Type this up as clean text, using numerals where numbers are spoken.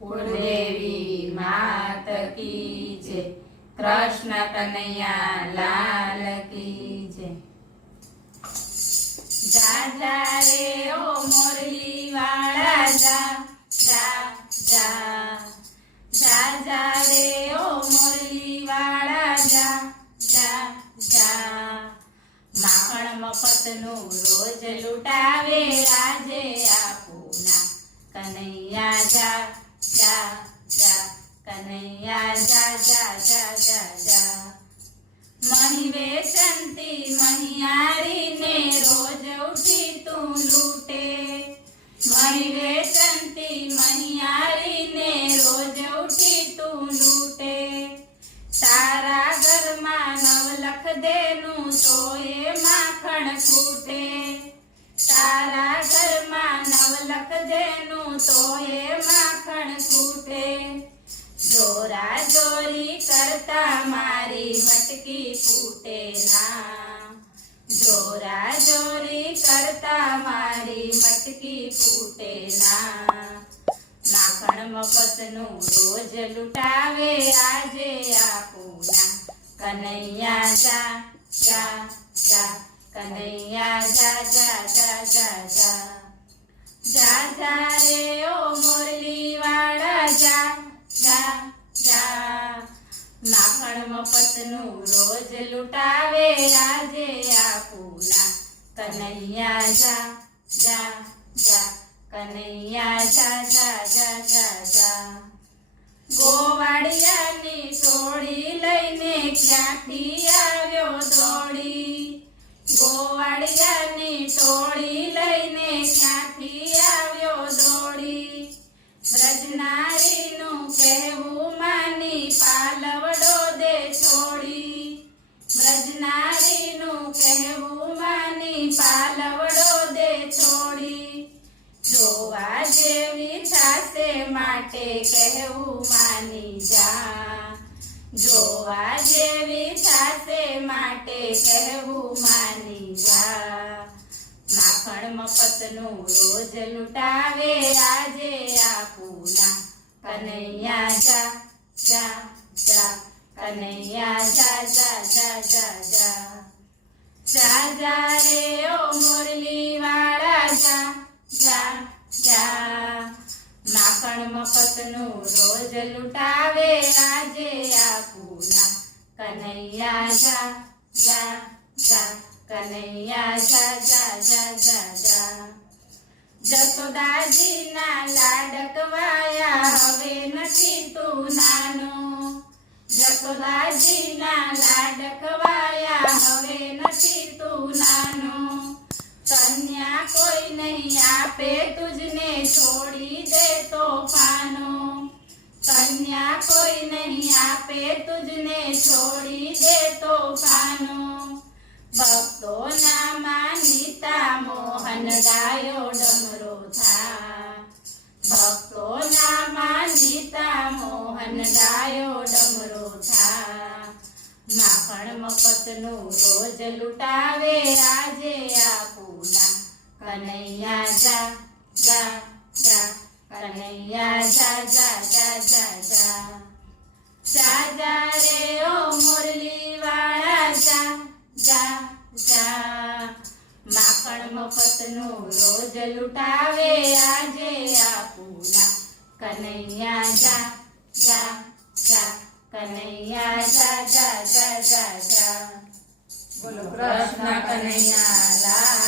કુળદેવી માત કી જય, કૃષ્ણ કનૈયા લાલ કી જય। જા જા રે ઓ મોરલી વાળા જા જા જા, જા જા રે ઓ મોરલી વાળા જા જા જા। માખણ મફતનું રોજ લૂંટાવે આજે આપુના કનૈયા જા જા જા, કનૈયા જા જા જા જા જા। મહી વેચંતી મહિયારીને રોજ ઉઠી તું લૂટે, મહી વેચંતી મહિયારીને રોજ ઉઠી તું લૂટે। તારા ઘરમાં નવલખ દેનું તોય માખણ ખૂટે, તારા ઘરમાં નવલખ દેનું તોય માખણ ખૂટે। જોરા જોરી કરતા મારી મટકી ફૂટે ના, જોરા જોરી કરતા મારી મટકી ફૂટે ના। માખણ મફતનું રોજ લૂંટાવે આજે આપુના કનૈયા જા જા જા, કનૈયા જા જા જા જા જા। જા જા રે ઓ મોરલી વાળા જા જા જા, માખણ મફતનું રોજ લૂંટાવે આજે આપુના કનૈયા જા જા જા, કનૈયા જા જા જા જા જા। ગોવાળિયાની ટોળી લઈને ક્યાંથી આવ્યો દોડી, ગોવાળિયાની ટોળી લઈને ક્યાંથી આવ્યો દોડી। બ્રજનારીનું કહેવું માની પાલવડો દે છોડી, બ્રજનારીનું કહેવું માની પાલવડો દે છોડી। જોવા જેવી થાશે માટે કહેવું માની જા, જોવા જેવી થાશે માટે કહેવું માની જા। માખણ મફતનું રોજ લૂંટાવે આજે આપુના કનૈયા જા જા જા, કનૈયા જા જા જા જા જા। જા જા રે ઓ મોરલી વાળા જા જા જા, માખણ મફતનું રોજ લૂંટાવે આજે આપુના કનૈયા જા જા જા, કનૈયા જા જા જા જા જા। જશોદાજીના લાડકવાયા હવે નથી તું નાનો, જશોદાજીના લાડકવાયા હવે નથી તું નાનો। કન્યા કોઈ નહીં આપે તુજને છોડી દે તોફાનો, કન્યા કોઈ નહીં આપે તુજને છોડી દે તોફાનો। ભક્તોના માનીતા મોહન ડાયો ડમરો થા, ભક્તોના માનીતા મોહન ડાયો ડમરો થા। માખણ મફતનું રોજ લૂંટાવે આજે આપુના કનૈયા જા જા જા, કનૈયા જા જા જા જા જા। જા જા રે ઓ મોરલી વાળા જા જા જા, માખણ મફતનું રોજ લૂંટાવે આજે આપુના કનૈયા જા જા જા, કનૈયા જા જા જા જા જા। બોલો કૃષ્ણ કનૈયા લાલ